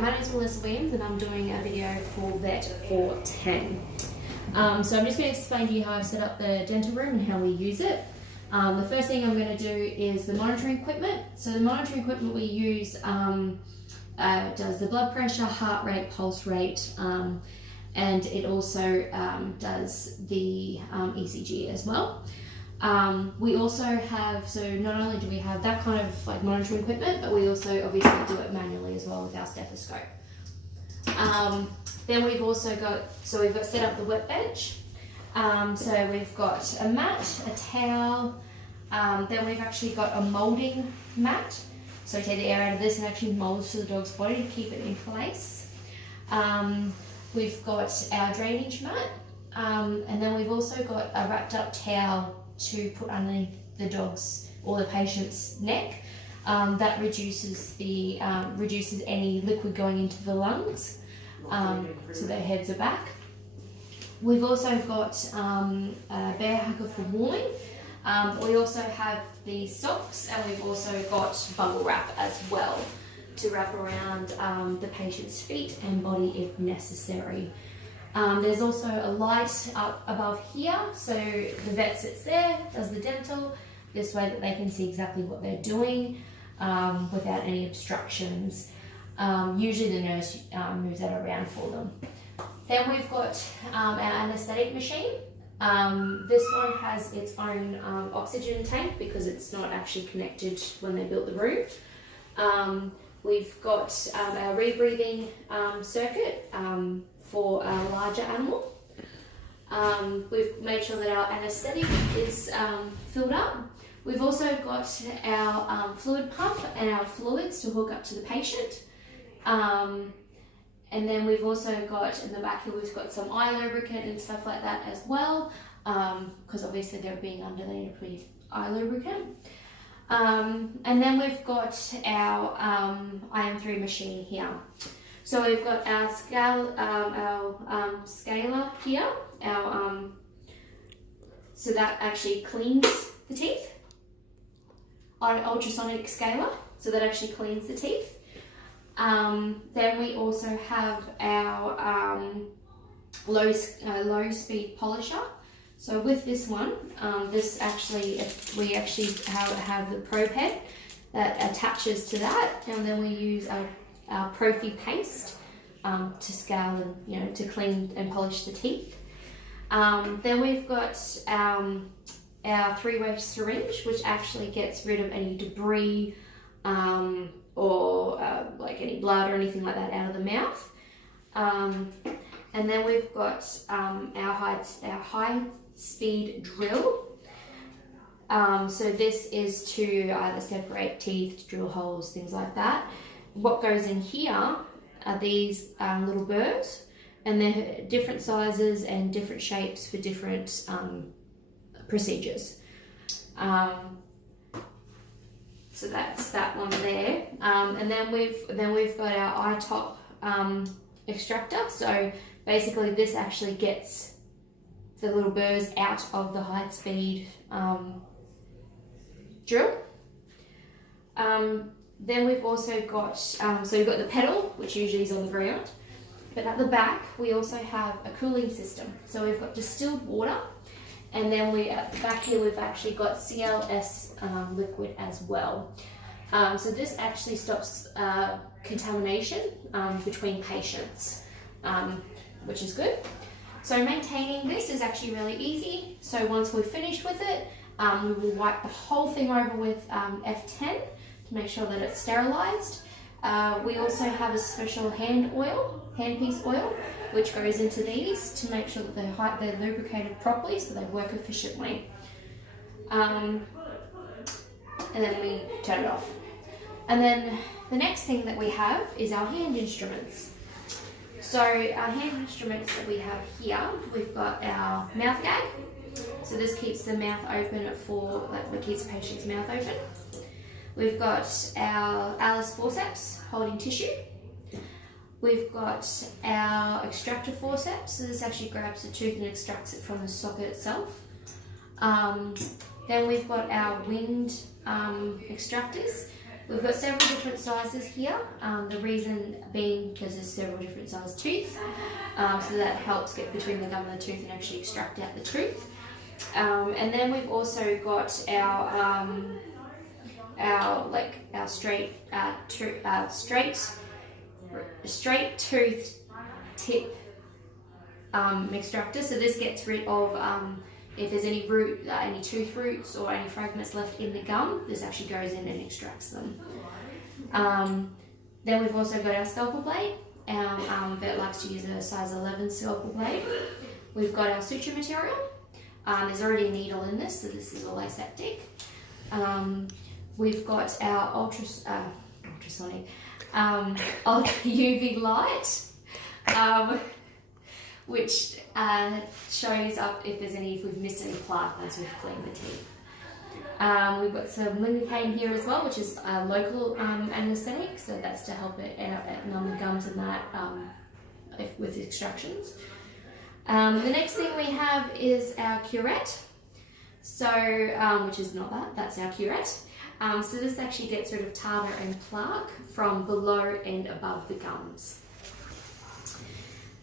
My name is Melissa Williams and I'm doing a video for Vet 410. So I'm just going to explain to you how I set up the dental room and how we use it. The first thing I'm going to do is the monitoring equipment. So the monitoring equipment we use does the blood pressure, heart rate, pulse rate, and it also does the ECG as well. We also have, so not only do we have that kind of like monitoring equipment, but we also obviously do it manually as well with our stethoscope. Then we've also got, we've got set up the wet bench. So we've got a mat, a towel, then we've actually got a moulding mat. So we take the air out of this and actually moulds to the dog's body to keep it in place. We've got our drainage mat, and then we've also got a wrapped up towel to put underneath the dog's or the patient's neck. That reduces any liquid going into the lungs, so their heads are back. We've also got a bear hugger for warming. We also have the socks, and we've also got bubble wrap as well to wrap around the patient's feet and body if necessary. There's also a light up above here, so the vet sits there, does the dental, this way that they can see exactly what they're doing without any obstructions. Usually the nurse moves that around for them. Then we've got our anaesthetic machine. This one has its own oxygen tank because it's not actually connected when they built the room. We've got our rebreathing circuit for a larger animal. We've made sure that our anaesthetic is filled up. We've also got our fluid pump and our fluids to hook up to the patient. And then we've also got, in the back here, we've got some eye lubricant and stuff like that as well, because obviously they're being underneath with eye lubricant. And then we've got our IM3 machine here. So we've got our scaler here, so that actually cleans the teeth. Our ultrasonic scaler, so that actually cleans the teeth. Then we also have our low speed polisher. So with this one, we actually have the ProPen that attaches to that, and then we use our Profi paste to scale and to clean and polish the teeth. Then we've got our three-way syringe, which actually gets rid of any debris or like any blood or anything like that out of the mouth. And then we've got our high-speed drill. So this is to either separate teeth, drill holes, things like that. What goes in here are these little burrs, and they're different sizes and different shapes for different procedures. So that's that one there, and then we've got our iTop extractor. So basically, this actually gets the little burrs out of the high-speed drill. Then we've also got so we've got the pedal, which usually is on the ground, but at the back we also have a cooling system. So we've got distilled water. And then at the back here, we've actually got CLS liquid as well. So this actually stops contamination between patients, which is good. So maintaining this is actually really easy. So once we're finished with it, we will wipe the whole thing over with F10 to make sure that it's sterilized. We also have a special handpiece oil, which goes into these to make sure that they're lubricated properly so they work efficiently. And then we turn it off. And then the next thing that we have is our hand instruments. So our hand instruments that we have here, we've got our mouth gag. So this keeps the mouth open it keeps the patient's mouth open. We've got our Alice forceps holding tissue. We've got our extractor forceps, so this actually grabs the tooth and extracts it from the socket itself. Then we've got our winged extractors. We've got several different sizes here. The reason being because there's several different size teeth, so that helps get between the gum and the tooth and actually extract out the tooth. And then we've also got our straight tooth tip extractor. So this gets rid of if there's any any tooth roots or any fragments left in the gum. This actually goes in and extracts them. Then we've also got our scalpel blade. Our vet likes to use a size 11 scalpel blade. We've got our suture material. There's already a needle in this, so this is all aseptic. We've got our ultrasonic UV light, which shows up if we've missed any plaque once we've cleaned the teeth. We've got some lidocaine here as well, which is a local anaesthetic, so that's to help it numb the gums and that with extractions. The next thing we have is our curette, so which is not that's our curette. So this actually gets rid of tartar and plaque from below and above the gums.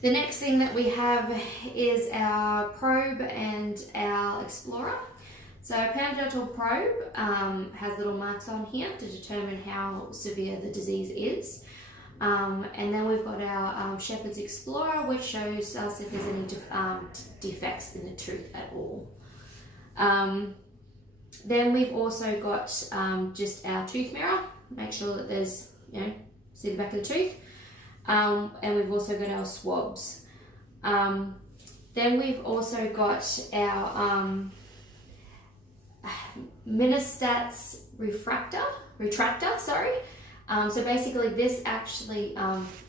The next thing that we have is our probe and our explorer. So our Pound-Dental probe has little marks on here to determine how severe the disease is. And then we've got our Shepherd's Explorer, which shows us if there's any defects in the tooth at all. Then we've also got just our tooth mirror, make sure that there's, see the back of the tooth. And we've also got our swabs. Then we've also got our Ministats retractor, sorry. So basically this actually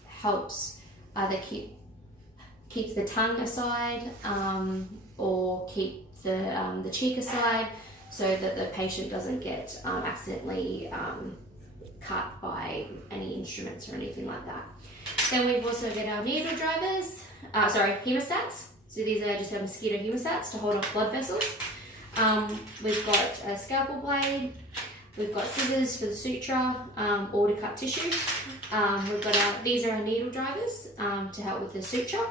helps either keep the tongue aside or keep the cheek aside so that the patient doesn't get accidentally cut by any instruments or anything like that. Then we've also got our needle drivers, hemostats. So these are just our mosquito hemostats to hold off blood vessels. We've got a scalpel blade, we've got scissors for the suture or to cut tissue. We've got these are our needle drivers to help with the suture.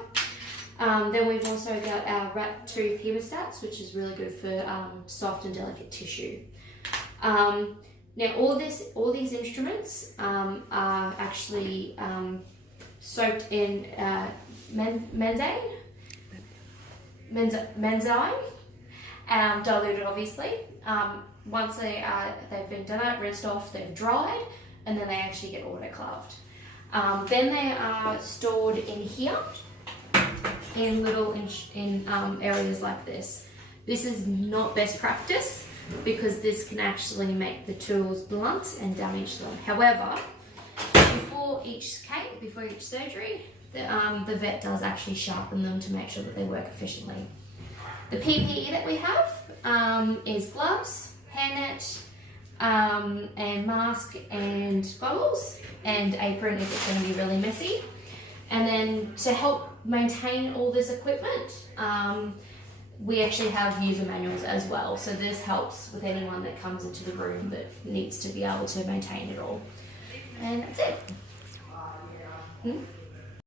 Then we've also got our rat tooth hemostats, which is really good for soft and delicate tissue. Now all these instruments are actually soaked in Menzine, diluted obviously. Once they've been done, rinsed off, they've dried, and then they actually get autoclaved. Then they are stored in here in little areas like this. This is not best practice because this can actually make the tools blunt and damage them. However, before each surgery, the vet does actually sharpen them to make sure that they work efficiently. The PPE that we have is gloves, hairnet, and mask and goggles, and apron if it's going to be really messy. And then to help maintain all this equipment, we actually have user manuals as well. So this helps with anyone that comes into the room that needs to be able to maintain it all. And that's it.